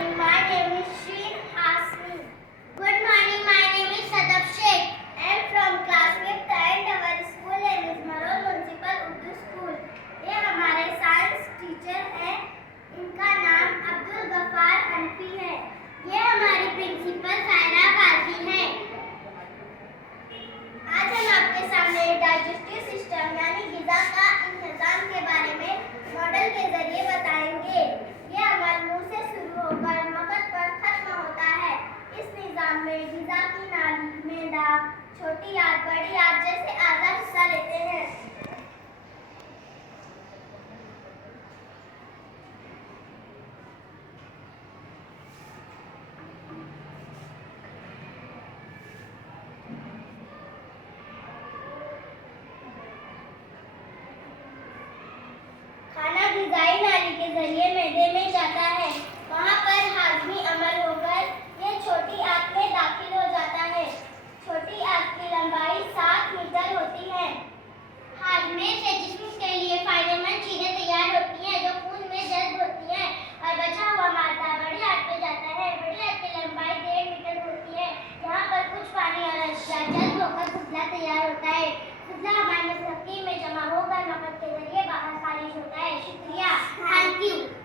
morning. My name is Sheen Hasmi. Good morning. My name is Sadaf Sheikh. I am from class 5th and our school name is Marol Municipal Urdu School. ये हमारे science teacher हैं. इनका नाम अब्दुल गफ्फार हनफी है. ये हमारी principal Saira काजी हैं. आज हम आपके सामने डाइजेस्टिव सिस्टम यानी ग़िज़ा का इंतज़ाम के बारे में मॉडल के जरिए बताएंगे. ये अमल मुंह से शुरू होकर मगज पर खत्म होता है. इस निज़ाम में ग़िज़ा की नाली, मैदा, छोटी आंत, बड़ी आंत जैसे आज़ा हिस्सा लेते हैं. खाना ग़िज़ाई नाली के जरिए मैदे में जाता है. वहाँ पर हाज़मी अमल होकर ये छोटी आंत में दाखिल हो जाता है. छोटी आंत की लंबाई 7 मीटर होती है. हाज़मे से जिस्म के लिए फायदेमंद चीज़ें तैयार होती हैं जो खून में जज्ब होती हैं और बचा हुआ मादा बड़ी आंत में जाता है. बड़ी आंत की लंबाई 1.5 मीटर होती है. यहाँ पर कुछ पानी और अशिया जज्ब होकर फुसला तैयार होता है. फुसला हमारे मस्तिष्क में जमा होकर मगज के जरिए बाहर खारिज होता है. शुक्रिया. Thank you.